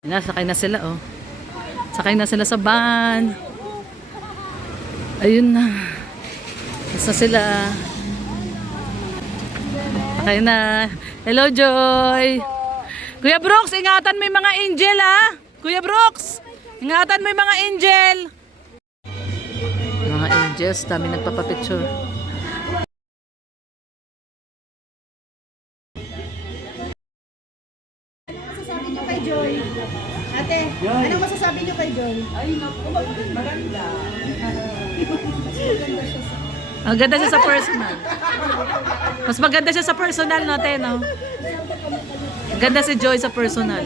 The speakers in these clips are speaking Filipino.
Sakay na sila, oh. Sakay na sila sa van. Ayun na. Nasa sila. Sakay na. Hello, Joy. Kuya Brooks, ingatan mo yung mga angel, ha? Kuya Brooks, ingatan mo yung mga angel. Mga angels, dami nagpapapicture. Masasabi niyo kay Joy? Ate, anong masasabi niyo kay Joy? Ay, naku, maganda. Ang ganda siya sa personal. Mas maganda siya sa personal, no, te, no? Ganda si Joy sa personal.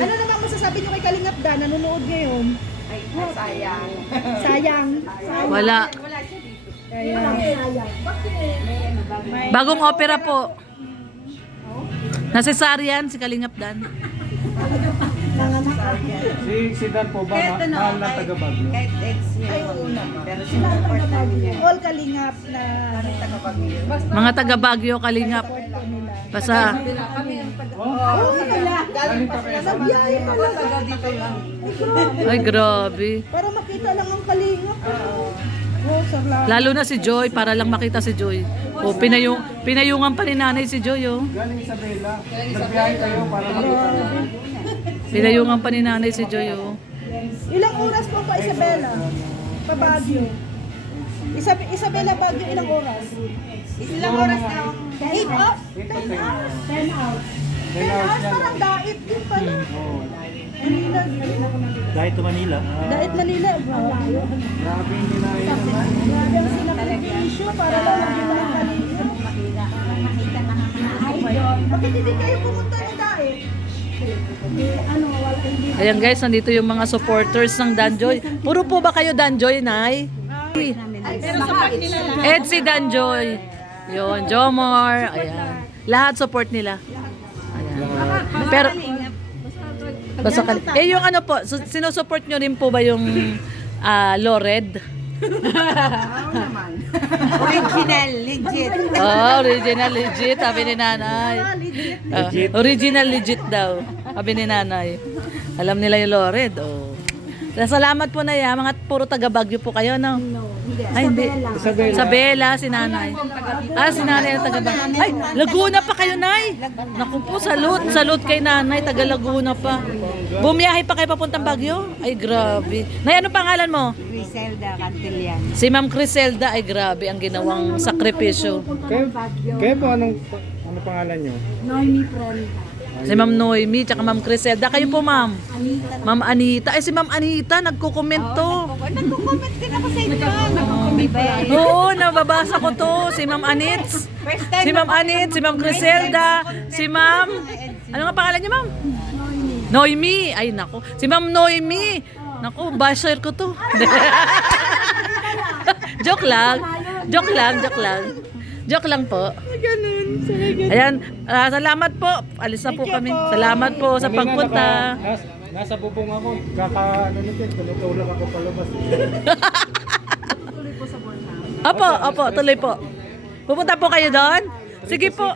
Ano naman masasabi niyo kay Kalingap Dan? Nanonood ngayon? Ay, sayang. Sayang. Wala. Bagong opera po. Nasesaryan si Kalingap Dan. Si Dan po ba mahal na taga-Bagyo? Kahit ex niya. Ay, oo naman. Pero sinsupport namin niya. All Kalingap na taga-Bagyo. Mga taga Baguio, Kalingap. Basta Galing pa kayo sa Malayo. Taga dito lang. ay grabe. Para makita lang ang Kalingap. Oo, salamat. Lalo na si Joy, para lang makita si Joy. O pinayungan pa ni nanay si Joy, oh. Galing Isabela. Nagbiyahe kayo para makita namin. Pinayungan pa ni nanay si Joy, oh. Ilang oras po pa Isabela? Pa Baguio. Isabela Baguio, ilang oras? Ilang oras na? 8 hours? 10 hours? 10 hours. 10 hours parang dait din pala. Manila. Dahil to Manila? Dait Manila. Malayo. Grabe hindi na yun naman. Grabe ang sinakripisyo para lang maging mga kanina. Bakit hindi kayo pumunta ng dait? Ayan guys, nandito yung mga supporters ng Danjoy. Puro po ba kayo Danjoy, Nay? Pero support nila lang. Edsi Danjoy. Yun, Jomar. Ayan. Lahat support nila. Ayan. Pero, basta yung ano po, sinusupport nyo rin po ba yung Lored? Original, legit. Oh, original legit, sabi ni nanay. Original legit daw, sabi ni nanay. Alam nila yung Lored, oh. Salamat po na yan, mga puro taga Baguio po kayo, no? Ay, hindi. Isabela, si nanay. Si nanay ang taga Baguio. Ay, Laguna pa kayo, nay. Naku po, salute kay nanay, taga Laguna pa. Bumiyahe pa kayo papuntang Baguio? Ay, grabe. Nay, ano pangalan mo? Griselda Cantilian. Si Ma'am Criselda, ay grabe ang ginawang sakripisyo. Kayo po ano pangalan nyo? Noemi Prenda. Si Ma'am Noemi, tsaka Ma'am Criselda. Kayo po, Ma'am? Ma'am Anita. Ay, si Ma'am Anita, nagko-komento. Nagko-comment din ako sa inyo. Nagko-comment ba? Oo, nababasa ko to. Si Ma'am Anits. Si Ma'am Anits, si Ma'am Criselda, si Ma'am... Ano nga pangalan niya, Ma'am? Noemi. Ay, nako. Si Ma'am Noemi. Nako, basher ko to. Joke lang. Joke lang, joke lang. Joke lang po. Ayan, salamat po. Alis na po kami. Salamat po sa pagpunta. Nasa bubong ako. Nito. Tumutulak ako palabas. Opo, tuloy po. Pupunta po kayo doon? Sige po.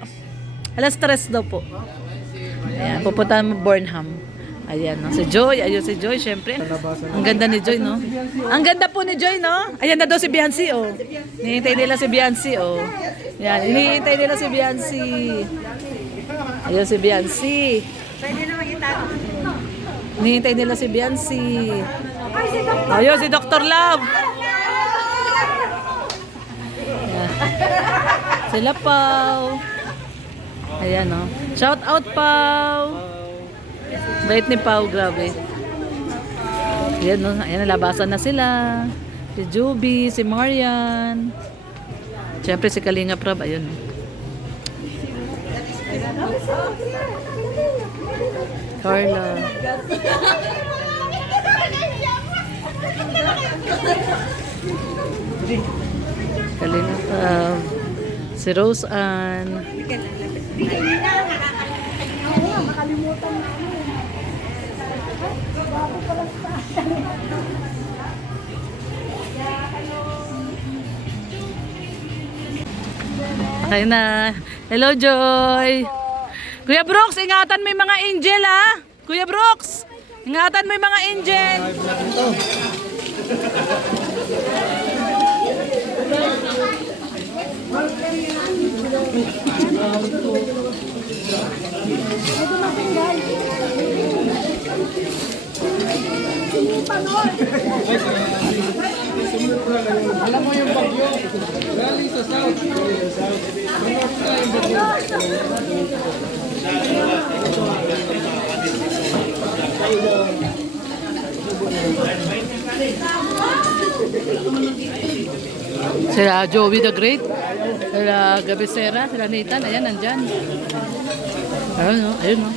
Alas 3 daw po. Ayan, pupunta mo Burnham. Ayan, no? Si Joy. Ayun si Joy, syempre. Ang ganda ni Joy, no? Ang ganda po ni Joy, no? Ayan na daw si Biancy, oh. Hinihintay nila si Biancy, oh. Ayan, hinihintay nila si Biancy. Ayun si Biancy. Pwede naman itago. Hinihintay nila si Biancy. Ayun, si Dr. Love. Ayan. Sila Pao. Ayan, no? Shout out, Pao. Bait ni Pao, grabe. Ayan, no? Ayan, nalabasan na sila. Si Juby, si Marian. Siyempre si Kalinga Prab, ayun. Carla. Kalinga Prab. Si Rose Ann. Makalimutan namin. Bago pala sa Okay na. Hello, Joy. Kuya Brooks, ingatan mo yung mga angel ha. Kuya Brooks, ingatan mo yung mga angel. Alam mo yung bagyo, galing sa south. North na yung bagyo. Sila Joey the Great, sila Gabisera, sila Nathan, ayan, nandyan. Ayun o, ayun o.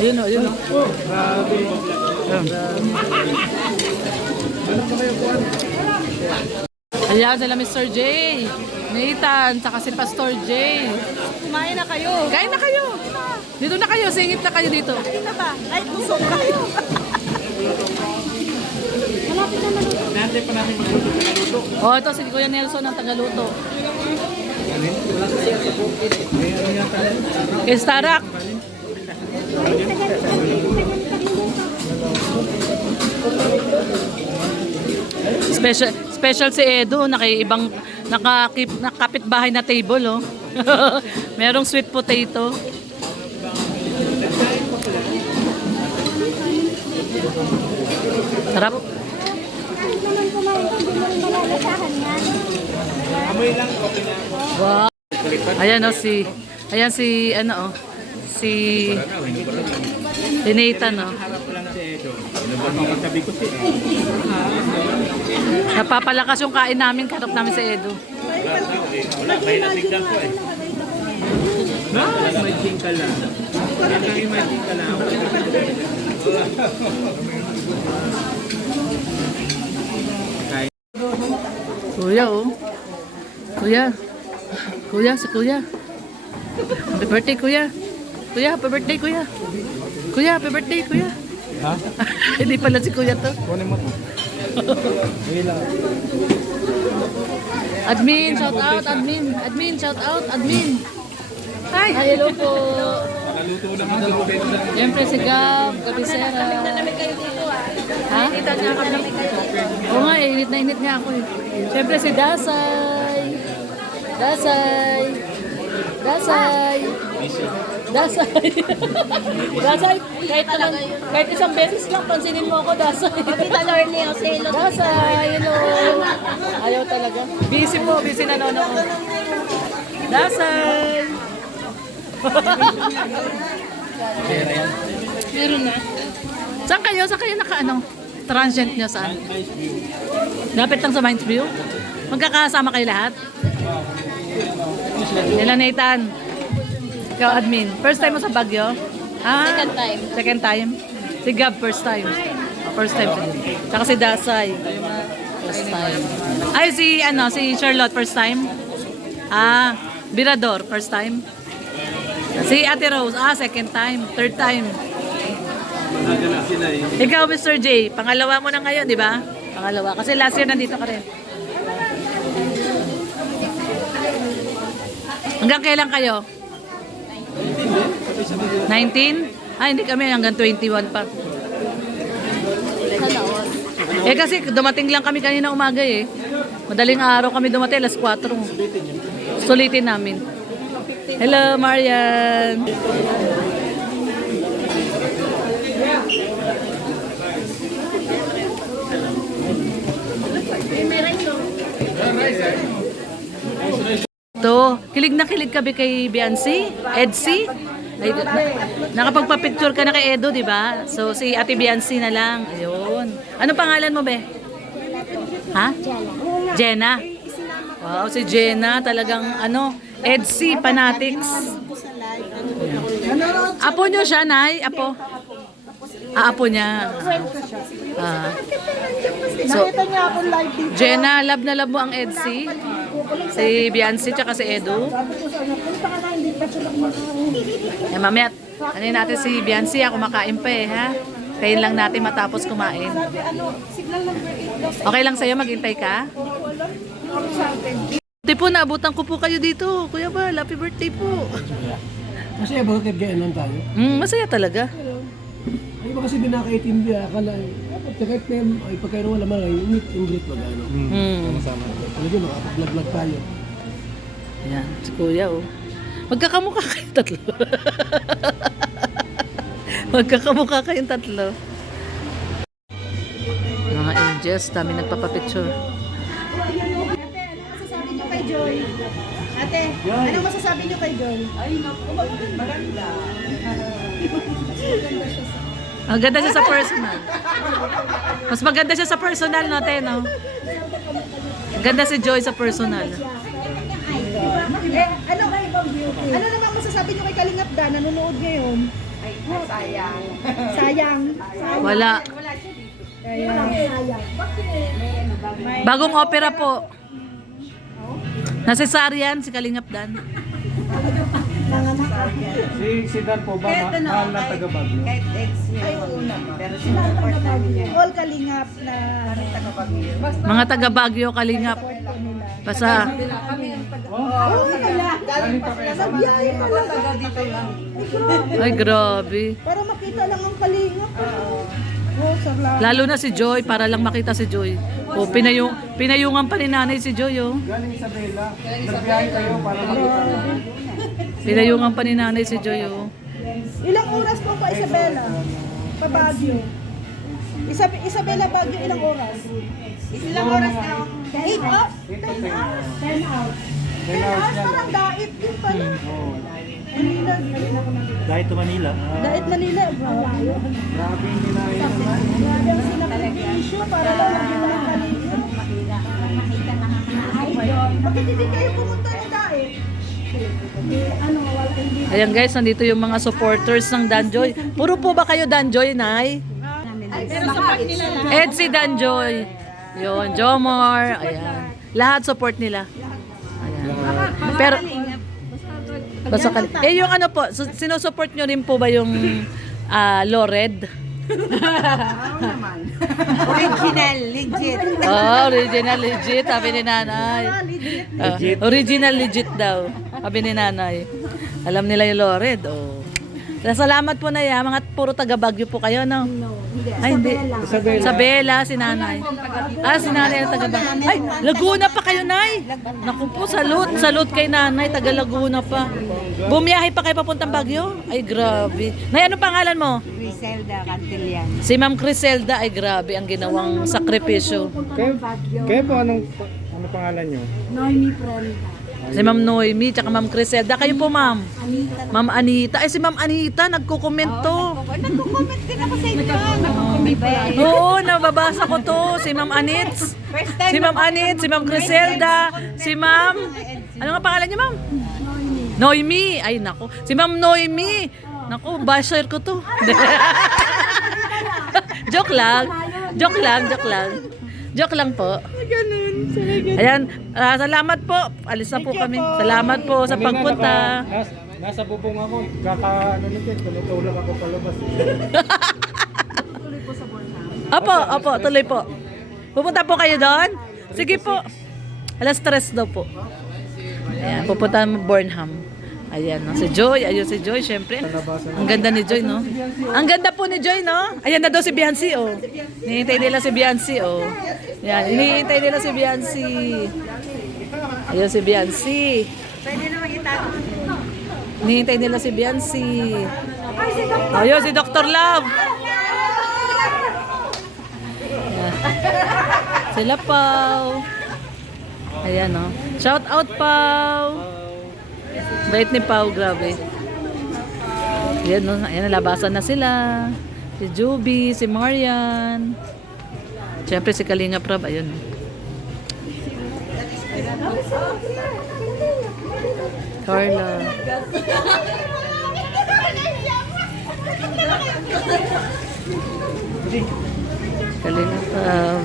Ayun o, ayun o. Ayun. Ayan sila Mr. J, Nathan, saka si Pastor J. Kumain na kayo. Kain na kayo. Dito na kayo, singit na kayo dito. Kain na ba? Ay, busog kayo. Malapit na naman. Nante pa namin magluto na luto. Oh, ito si Kuya Nelson ng Tagaluto. Istarak. Special si Edo, nakakapit bahay na table, oh. Merong sweet potato. Sarap. Amoy lang, okay na. Wow. Ayan oh si ano oh, si Nathan oh. Harap lang si Edo. Napapakasabi ko si Edo. Napapalakas yung kain namin, karap namin sa Edo. Wala, may natigdan ko eh. May king ka lang. May king ka lang. Kuya oh. Kuya, si Kuya. Happy birthday, Kuya. Kuya, happy birthday, Kuya. Kuya, happy birthday, Kuya. Ha? Hindi pala si Kuya to. Kunin mo to. Wala. Admin, shout out, admin. Admin, shout out, admin. Hi. Hi, hello po. Naluto naman sa lubid. Siyempre si Gab, Gabisera. Ha? Oo nga, init na init nga ako eh. Siyempre si Dasay. Dasay. Dasay. Dasay. Dasay. Kahit isang beses lang, pansinin mo ako, Dasay. Tita Lorne, o si Elo. Dasay, hello. Ayaw talaga. Busy po, busy nanonood. Dasay. Meron na. Saan kayo? Saan kayo naka-ano? Transient nyo saan? Lapit lang sa Mines View? Magkakasama kayo lahat? Nila Nathan. Ikaw admin. First time mo sa Baguio? Ah, Second time. Second time? Si Gab first time. First time. Saka si Dasay. First time. Ay, si Charlotte first time? Ah, Birador first time? Si Ate Rose, second time. Third time. Ikaw, Mr. J, pangalawa mo na ngayon, di ba? Pangalawa. Kasi last year nandito ka rin. Hanggang kailan kayo? 19? Hindi kami. Hanggang 21 pa. Kasi dumating lang kami kanina umaga eh. Madaling araw kami dumating, alas 4. Sulitin namin. Hello, Marian. To, kilig na kilig ka ba kay Biancy? Edsi? Ay, nakapagpa-picture ka na kay Edo, di ba? So, si Ate Biancy na lang. Ayun. Ano pangalan mo, be? Ha? Jenna. Wow, si Jenna talagang Edsi Fanatics. Apo nyo siya, Nay? Apo? Apo niya. So, Nakita niya ako live dito. Jenna, love na love mo ang Edsi. Si Biancy, tsaka si Edo. Punta ka na, hindi pa sila kumakain. Mamaya, natin si Biancy, kumakain pa eh, ha? Kain lang natin matapos kumain. Sabi, signal number 8 daw. Okay lang sa'yo, maghintay ka? Hindi ko alam. Yung sa akin. Buti po, naabutan ko po kayo dito. Kuya Bal, happy birthday po. Masaya ba kahit ganyan tayo? Masaya talaga. Ay iba kasi di nakakaintindi, akala kahit may ay pagkain wala man ay meet and greet wag ano. Sama. Talaga makapag-vlog tayo. Ayan, si Kuya oh. Magkakamukha kayong tatlo. Magkakamukha kayong tatlo. Mga angels, dami nagpapapicture. Ate, anong masasabi niyo kay Joy? Ate, anong masasabi niyo kay Joy? Ay, naku, maganda. Ang ganda siya sa personal. Mas maganda siya sa personal, no, te, no? Ang ganda si Joy sa personal. Ano naman masasabi niyo kay Kalingap Dan? Nanonood ngayon? Ay, sayang. Sayang. Wala. Bagong opera po. Nasesaryan si Kalingap Dan. Si Dan po ba mahal na taga Baguio? Kahit ex niya. Ay, oo naman. Pero sinupport namin niya. All Kalingap na Taga-Baguio. Mga taga Baguio, Kalingap. Basta, Galing pa kayo sa Taga dito lang. ay grabe. para makita lang ang Kalingap. Oh, sarap. Lalo na si Joy, para lang makita si Joy. O, pinayungan pa ni nanay si Joy, oh. Galing Isabela. Nagbiyahe kayo para makita. Pinayungan pa ni nanay si Joy, oh. Ilang oras po pa Isabela? Pa Baguio. Isabela Baguio ilang oras? Ilang oras na ako. 8 hours? 10 hours? 10 hours. 10 hours parang dait din pala. Manila. Dahil to Manila. Dait Manila. Grabe yung dinahin naman. Grabe ang sinakripisyo para lang maging mga Kalingap. Bakit hindi kayo pumunta ng dait? Wala hindi. Ayan guys, nandito yung mga supporters ng Danjoy. Puro po ba kayo Danjoy, Nay? Pero support nila lang. Edsi Danjoy. Yun, Jomar. Ayan. Lahat support nila. Ayan. Pero, basta yung ano po, sinusupport nyo rin po ba yung Lored? Oo naman. Original, legit. Oh, original legit, sabi ni nanay. Original legit daw, sabi ni nanay. Alam nila yung Lored, oh. Salamat po na yan, mga puro taga Baguio po kayo, no? Ay, hindi. Isabela, si nanay. Si nanay ang taga Baguio. Ay, Laguna pa kayo, nay. Naku po, salute kay nanay, taga Laguna pa. Bumiyahe pa kayo papuntang Baguio? Ay, grabe. Nay, ano pangalan mo? Griselda Cantilian. Si Ma'am Criselda, ay grabe ang ginawang sakripisyo. Kayo po ano pangalan nyo? Si Ma'am Noemi, tsaka Ma'am Criselda. Kayo po, Ma'am? Ma'am Anita. Ay, si Ma'am Anita, nagko-komento. Nagko-comment din ako sa inyo. Nagko-comment ba? Oo, nababasa ko to. Si Ma'am Anits. Si Ma'am Anits, si Ma'am Criselda, si Ma'am... Ano nga pangalan niya, Ma'am? Noemi. Ay, nako. Si Ma'am Noemi. Nako, basher ko to. Joke lang. Joke lang, joke lang. Joke lang po. Ayan, salamat po. Alis na po kami. Salamat po sa pagpunta. Nasa bubong ako, nito, tulog ako palabas. Opo, tuloy po. Pupunta po kayo doon? Sige po. Alas 3 daw po. Ayan, pupunta mo Burnham. Ayan, no? Si Joy. Ayun si Joy, syempre. Ang ganda ni Joy, no? Ang ganda po ni Joy, no? Ayan na daw si Biancy, oh. Hinihintay nila si Biancy, oh. Ayan, hinihintay nila si Biancy. Ayun si Biancy. Pwede naman itago. Hinihintay nila si Biancy. Ayun, si Dr. Love. Ayan. Sila Pao. Ayan, no? Shout out, Pao. Bait ni Pao, grabe. Ayan, no? Ayan, nalabasan na sila. Si Juby, si Marian. Siyempre si Kalinga Prab, ayun. Carla. Kalinga Prab.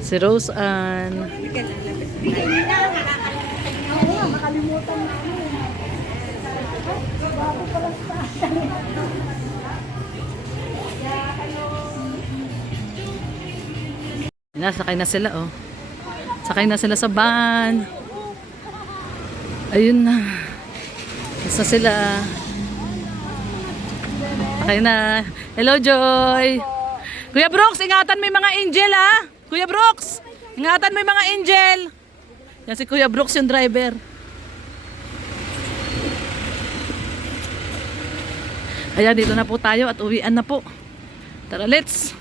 Si Rose Ann. Sakay na sila, oh. Sakay na sila sa van. Ayun na. Basta sila. Okay na. Hello, Joy. Kuya Brooks, ingatan mo yung mga angel, ha? Kuya Brooks, ingatan mo yung mga angel. Yan si Kuya Brooks yung driver. Ayan, dito na po tayo at uwian na po. Tara, let's.